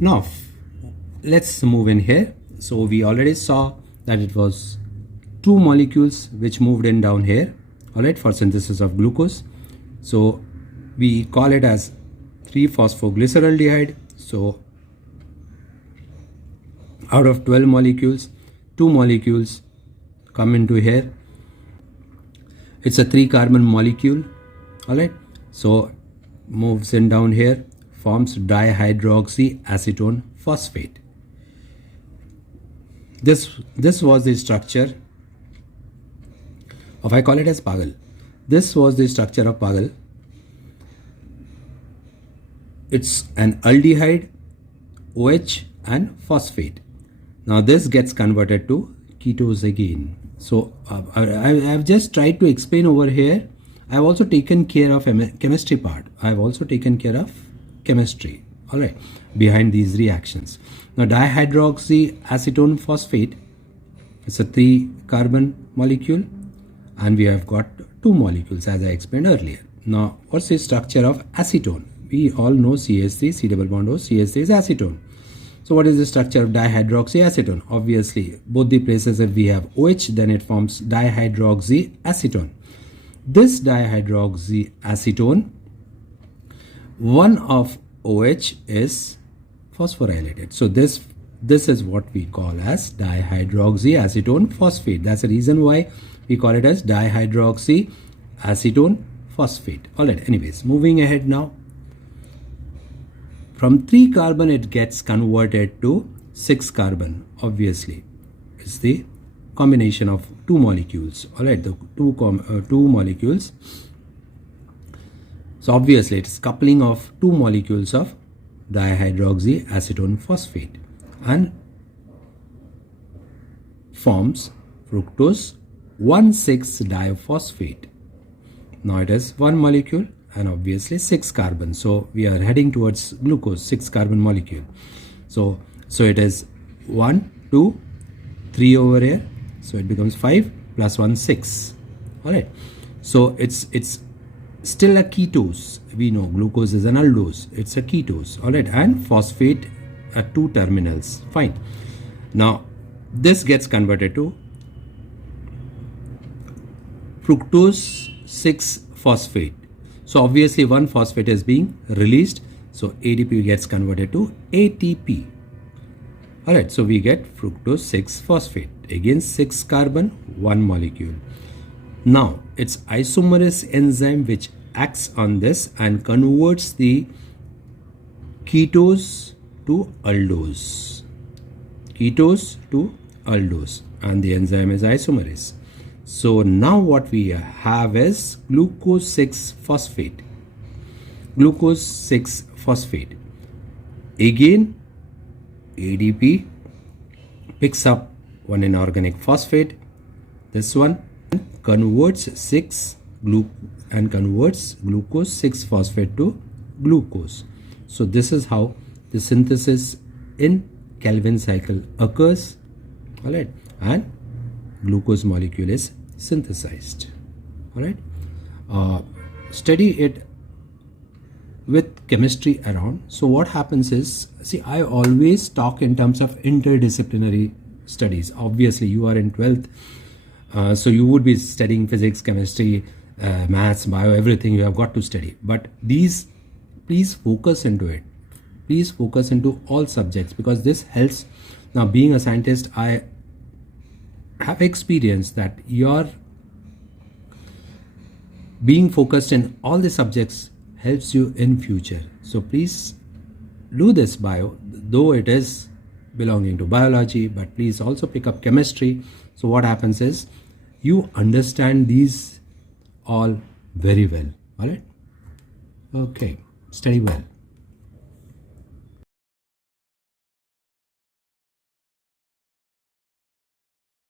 Now let's move in here. So we already saw that it was two molecules which moved in down here, all right, for synthesis of glucose. So we call it as 3-phosphoglyceraldehyde. So out of 12 molecules, 2 molecules come into here. It's a 3-carbon molecule, all right. So moves in down here, forms dihydroxyacetone phosphate. This was the structure of, I call it as pagal. This was the structure of pagal. It's an aldehyde, OH and phosphate. Now this gets converted to ketose again. So I've just tried to explain over here. I've also taken care of chemistry part. I've also taken care of chemistry, all right, behind these reactions. Now dihydroxyacetone phosphate is a 3-carbon molecule, and we have got 2 molecules as I explained earlier. Now what's the structure of acetone? We all know CH3, C double bond O, CH3 is acetone. So what is the structure of dihydroxyacetone? Obviously both the places that we have OH, then it forms dihydroxyacetone. This dihydroxyacetone, one of OH is phosphorylated. So this is what we call as dihydroxyacetone phosphate. That's the reason why we call it as dihydroxyacetone phosphate. Alright, anyways, moving ahead now. From 3-carbon it gets converted to 6-carbon. Obviously, it's the combination of 2 molecules. Alright, the two molecules. So obviously it's coupling of 2 molecules of dihydroxyacetone phosphate and forms fructose 1,6-diphosphate. Now it is 1 molecule and obviously 6 carbon. So we are heading towards glucose, 6-carbon molecule. So it is 1, 2, 3 over here. So it becomes 5 plus 1, 6. All right. So it's still a ketose. We know glucose is an aldose. It's a ketose. All right. And phosphate at 2 terminals. Fine. Now this gets converted to fructose 6-phosphate. So obviously 1 phosphate is being released. So ADP gets converted to ATP. Alright, so we get fructose 6-phosphate. Again 6 carbon, 1 molecule. Now it's isomerase enzyme which acts on this and converts the ketose to aldose. Ketose to aldose, and the enzyme is isomerase. So now what we have is glucose 6-phosphate. Glucose 6-phosphate. Again, ADP picks up one inorganic phosphate, this one, and converts glucose 6-phosphate to glucose. So this is how the synthesis in Calvin cycle occurs. All right, and glucose molecule is synthesized. All right, study it with chemistry around. So what happens is, see, I always talk in terms of interdisciplinary studies. Obviously you are in 12th, so you would be studying physics, chemistry, maths, bio, everything you have got to study. But these, please focus into it. Please focus into all subjects, because this helps. Now being a scientist, I have experienced that your being focused in all the subjects helps you in future. So please do this bio, though it is belonging to biology, but please also pick up chemistry. So what happens is you understand these all very well. All right. Okay. Study well.